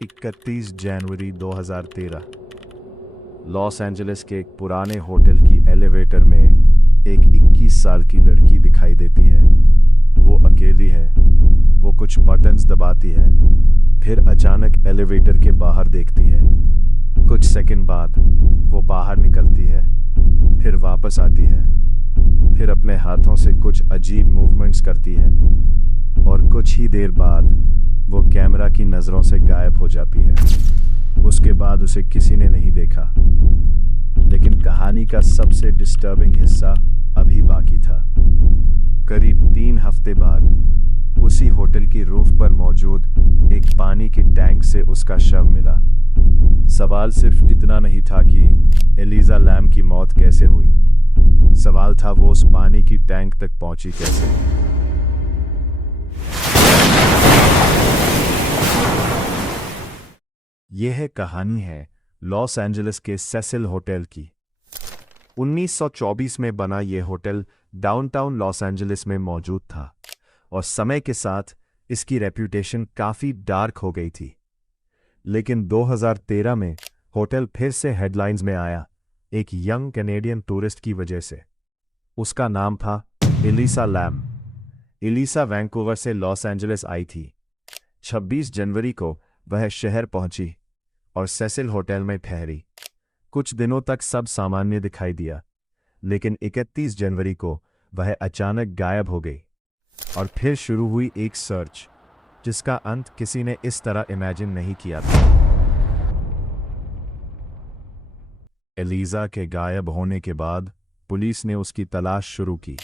31 जनवरी 2013 Los Angeles के एक पुराने होटल की एलिवेटर में एक 21 साल की लड़की दिखाई देती है। वो अकेली है। वो कुछ बटन्स दबाती है, फिर अचानक एलिवेटर के बाहर देखती है। कुछ सेकंड बाद वो बाहर निकलती है, फिर वापस आती है, फिर अपने हाथों से कुछ अजीब मूवमेंट्स करती है और कुछ ही देर बाद वो कैमरा की नजरों से गायब हो जाती है। उसके बाद उसे किसी ने नहीं देखा। लेकिन कहानी का सबसे डिस्टर्बिंग हिस्सा अभी बाकी था। करीब 3 हफ्ते बाद उसी होटल की रूफ पर मौजूद एक पानी की टैंक से उसका शव मिला। सवाल सिर्फ इतना नहीं था कि एलिजा लैम की मौत कैसे हुई। सवाल था वो उस पानी की टैंक तक पहुंची कैसे। यह कहानी है लॉस एंजलिस के सेसिल होटल की। 1924 में बना यह होटल डाउनटाउन लॉस एंजलिस में मौजूद था और समय के साथ इसकी रेप्यूटेशन काफी डार्क हो गई थी। लेकिन 2013 में होटल फिर से हेडलाइंस में आया, एक यंग कैनेडियन टूरिस्ट की वजह से। उसका नाम था एलिसा लैम। एलिसा वैंकूवर से लॉस एंजलिस आई थी। 26 जनवरी को वह शहर पहुंची और सेसिल होटल में ठहरी। कुछ दिनों तक सब सामान्य दिखाई दिया, लेकिन 31 जनवरी को वह अचानक गायब हो गई और फिर शुरू हुई एक सर्च जिसका अंत किसी ने इस तरह इमेजिन नहीं किया था। एलिजा के गायब होने के बाद पुलिस ने उसकी तलाश शुरू की।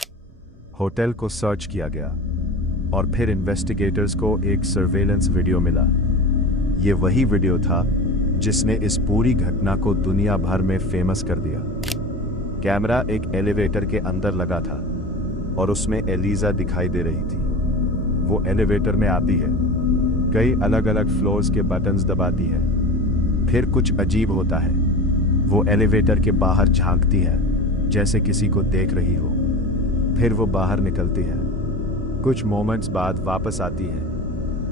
होटल को सर्च किया गया और फिर इन्वेस्टिगेटर्स को एक सर्वेलेंस वीडियो मिला। ये वही वीडियो था जिसने इस पूरी घटना को दुनिया भर में फेमस कर दिया। कैमरा एक एलिवेटर के अंदर लगा था और उसमें एलिजा दिखाई दे रही थी। वो एलिवेटर में आती है, कई अलग अलग फ्लोर्स के बटन्स दबाती है, फिर कुछ अजीब होता है। वो एलिवेटर के बाहर झांकती है जैसे किसी को देख रही हो, फिर वो बाहर निकलती है। कुछ मोमेंट्स बाद वापस आती है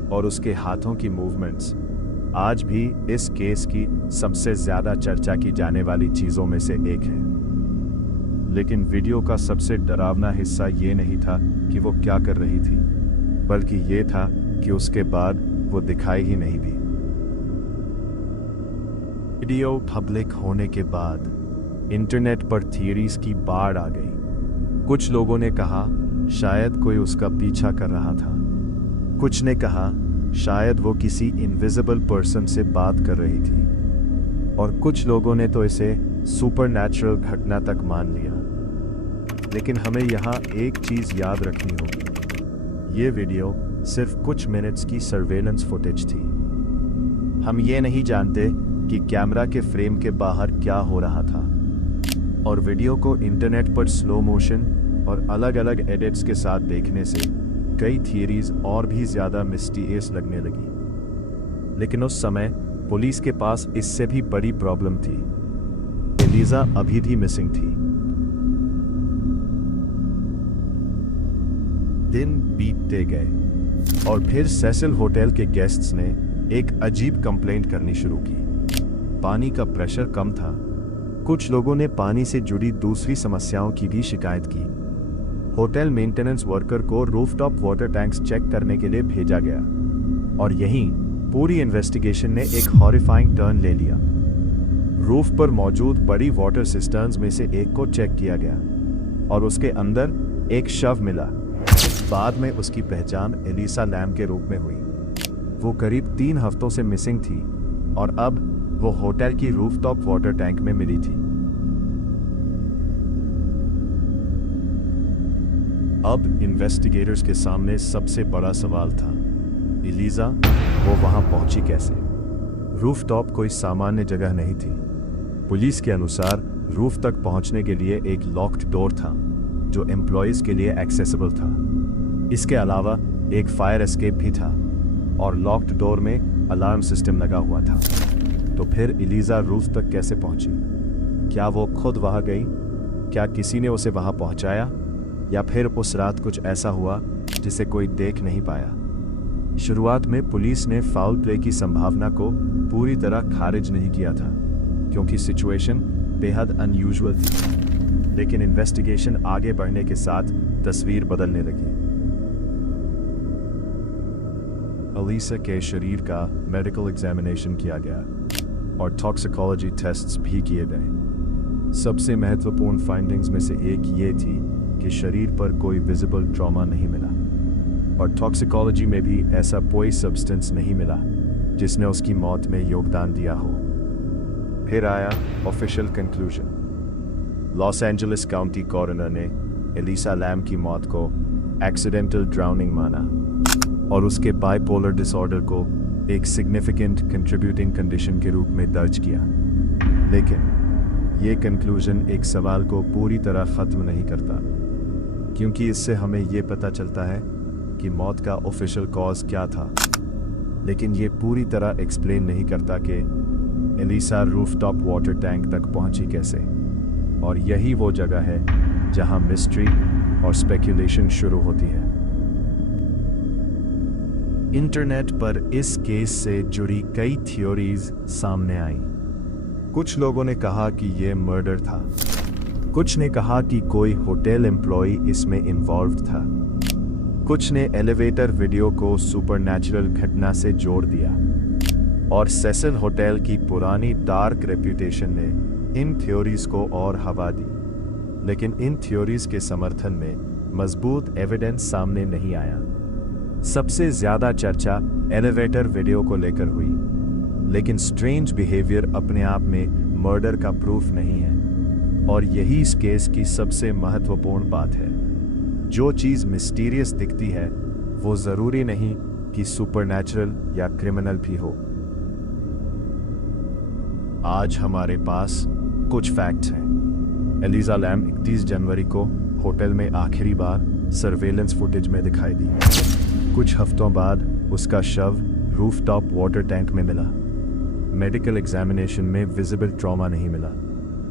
और उसके हाथों की मूवमेंट्स आज भी इस केस की सबसे ज्यादा चर्चा की जाने वाली चीजों में से एक है। लेकिन वीडियो का सबसे डरावना हिस्सा ये नहीं था कि वो क्या कर रही थी, बल्कि ये था कि उसके बाद वो दिखाई ही नहीं दी। वीडियो पब्लिक होने के बाद इंटरनेट पर थियरीज की बाढ़ आ गई। कुछ लोगों ने कहा शायद कोई उसका पीछा कर रहा था। कुछ ने कहा शायद वो किसी इनविजिबल पर्सन से बात कर रही थी और कुछ लोगों ने तो इसे सुपरनैचुरल घटना तक मान लिया। लेकिन हमें यहाँ एक चीज याद रखनी होगी, ये वीडियो सिर्फ कुछ मिनट्स की सर्वेलेंस फुटेज थी। हम ये नहीं जानते कि कैमरा के फ्रेम के बाहर क्या हो रहा था, और वीडियो को इंटरनेट पर स्लो मोशन और अलग अलग एडिट्स के साथ देखने से कई थियरीज और भी ज्यादा मिस्टीरियस लगने लगी। लेकिन उस समय पुलिस के पास इससे भी बड़ी प्रॉब्लम थी। एलिजा अभी भी मिसिंग थी। दिन बीतते गए और फिर सेसिल होटल के गेस्ट्स ने एक अजीब कंप्लेंट करनी शुरू की। पानी का प्रेशर कम था। कुछ लोगों ने पानी से जुड़ी दूसरी समस्याओं की भी शिकायत की। होटल मेंटेनेंस वर्कर को रूफटॉप वाटर टैंक्स चेक करने के लिए भेजा गया और यहीं पूरी इन्वेस्टिगेशन ने एक हॉरिफाइंग टर्न ले लिया। रूफ पर मौजूद बड़ी वाटर सिस्टर्न्स में से एक को चेक किया गया और उसके अंदर एक शव मिला। बाद में उसकी पहचान एलिसा लैम के रूप में हुई। वो करीब 3 हफ्तों से मिसिंग थी और अब वो होटल की रूफटॉप वाटर टैंक में मिली थी। अब इन्वेस्टिगेटर्स के सामने सबसे बड़ा सवाल था, एलिजा वो वहां पहुंची कैसे। रूफटॉप कोई सामान्य जगह नहीं थी। पुलिस के अनुसार रूफ तक पहुंचने के लिए एक लॉक्ड डोर था जो एम्प्लॉयज के लिए एक्सेसिबल था। इसके अलावा एक फायर एस्केप भी था और लॉक्ड डोर में अलार्म सिस्टम लगा हुआ था। तो फिर एलिजा रूफ तक कैसे पहुंची? क्या वो खुद वहां गई? क्या किसी ने उसे वहां पहुंचाया? या फिर उस रात कुछ ऐसा हुआ जिसे कोई देख नहीं पाया? शुरुआत में पुलिस ने फाउल प्ले की संभावना को पूरी तरह खारिज नहीं किया था, क्योंकि सिचुएशन बेहद अनयूजुअल थी। लेकिन इन्वेस्टिगेशन आगे बढ़ने के साथ तस्वीर बदलने लगी। एलिसा के शरीर का मेडिकल एग्जामिनेशन किया गया और टॉक्सिकोलॉजी टेस्ट्स भी किए गए। सबसे महत्वपूर्ण फाइंडिंग्स में से एक ये थी कि शरीर पर कोई विजिबल ट्रॉमा नहीं मिला और टॉक्सिकोलॉजी में भी ऐसा कोई सब्सटेंस नहीं मिला जिसने उसकी मौत में योगदान दिया हो। फिर आया official conclusion. Los Angeles county कॉरोनर ने एलिसा लैम की मौत को एक्सीडेंटल ड्राउनिंग माना और उसके बाइपोलर डिसऑर्डर को एक सिग्निफिकेंट कंट्रीब्यूटिंग कंडीशन के रूप में दर्ज किया। लेकिन ये कंक्लूजन एक सवाल को पूरी तरह खत्म नहीं करता, क्योंकि इससे हमें ये पता चलता है कि मौत का ऑफिशियल कॉज क्या था, लेकिन ये पूरी तरह एक्सप्लेन नहीं करता कि एलिसा रूफटॉप वाटर टैंक तक पहुंची कैसे। और यही वो जगह है जहां मिस्ट्री और स्पेकुलेशन शुरू होती है। इंटरनेट पर इस केस से जुड़ी कई थ्योरीज सामने आई। कुछ लोगों ने कहा कि यह मर्डर था, कुछ ने कहा कि कोई होटल एम्प्लॉय इसमें इन्वॉल्व था, कुछ ने एलिवेटर वीडियो को सुपरनैचुरल घटना से जोड़ दिया, और सेसिल होटल की पुरानी डार्क रेप्यूटेशन ने इन थ्योरीज को और हवा दी। लेकिन इन थ्योरीज के समर्थन में मजबूत एविडेंस सामने नहीं आया। सबसे ज्यादा चर्चा एलिवेटर वीडियो को लेकर हुई, लेकिन स्ट्रेंज बिहेवियर अपने आप में मर्डर का प्रूफ नहीं है। और यही इस केस की सबसे महत्वपूर्ण बात है। जो चीज मिस्टीरियस दिखती है वो जरूरी नहीं कि सुपरनैचुरल या क्रिमिनल भी हो। आज हमारे पास कुछ फैक्ट्स हैं। एलिसा लैम 31 जनवरी को होटल में आखिरी बार सर्वेलेंस फुटेज में दिखाई दी। कुछ हफ्तों बाद उसका शव रूफटॉप वाटर टैंक में मिला। मेडिकल एग्जामिनेशन में विजिबल ट्रॉमा नहीं मिला।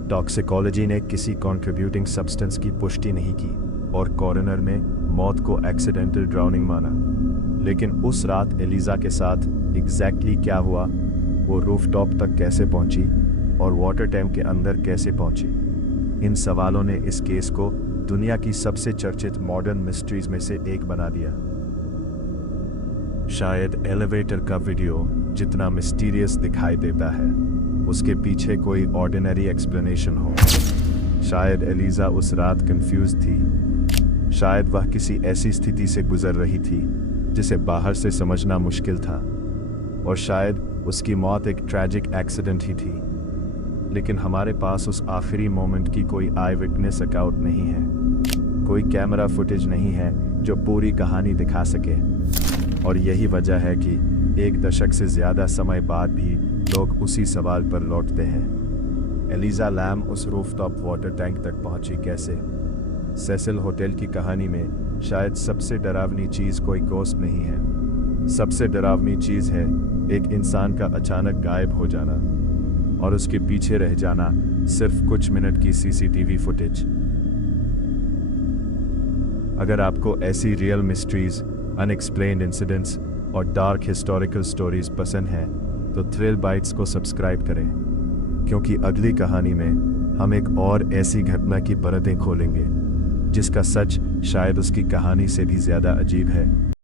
टॉक्सिकोलॉजी ने किसी कंट्रीब्यूटिंग सब्सटेंस की पुष्टि नहीं की और कॉरोनर ने मौत को एक्सीडेंटल ड्राउनिंग माना। लेकिन उस रात एलिसा के साथ एग्जैक्टली क्या हुआ, वो रूफटॉप तक कैसे पहुंची और वाटर टैंक के अंदर कैसे पहुंची, इन सवालों ने इस केस को दुनिया की सबसे चर्चित मॉडर्न मिस्ट्रीज में से एक बना दिया। शायद एलिवेटर का वीडियो जितना मिस्टीरियस दिखाई देता है, उसके पीछे कोई ऑर्डिनरी एक्सप्लेनेशन हो। शायद एलिसा उस रात कंफ्यूज थी। शायद वह किसी ऐसी स्थिति से गुजर रही थी जिसे बाहर से समझना मुश्किल था, और शायद उसकी मौत एक ट्रैजिक एक्सीडेंट ही थी। लेकिन हमारे पास उस आखिरी मोमेंट की कोई आई विटनेस अकाउंट नहीं है, कोई कैमरा फुटेज नहीं है जो पूरी कहानी दिखा सके। और यही वजह है कि एक दशक से ज्यादा समय बाद भी लोग उसी सवाल पर लौटते हैं। एलिसा लैम उस रूफटॉप वाटर टैंक तक पहुंची कैसे? सेसिल होटल की कहानी में शायद सबसे डरावनी चीज कोई गोस्ट नहीं है। सबसे डरावनी चीज है एक इंसान का अचानक गायब हो जाना और उसके पीछे रह जाना सिर्फ कुछ मिनट की सीसीटीवी फुटेज। अगर आपको ऐसी रियल मिस्ट्रीज, अनएक्सप्लेन्ड इंसिडेंट्स और डार्क हिस्टोरिकल स्टोरीज पसंद हैं, तो थ्रिल बाइट्स को सब्सक्राइब करें, क्योंकि अगली कहानी में हम एक और ऐसी घटना की परतें खोलेंगे जिसका सच शायद उसकी कहानी से भी ज्यादा अजीब है।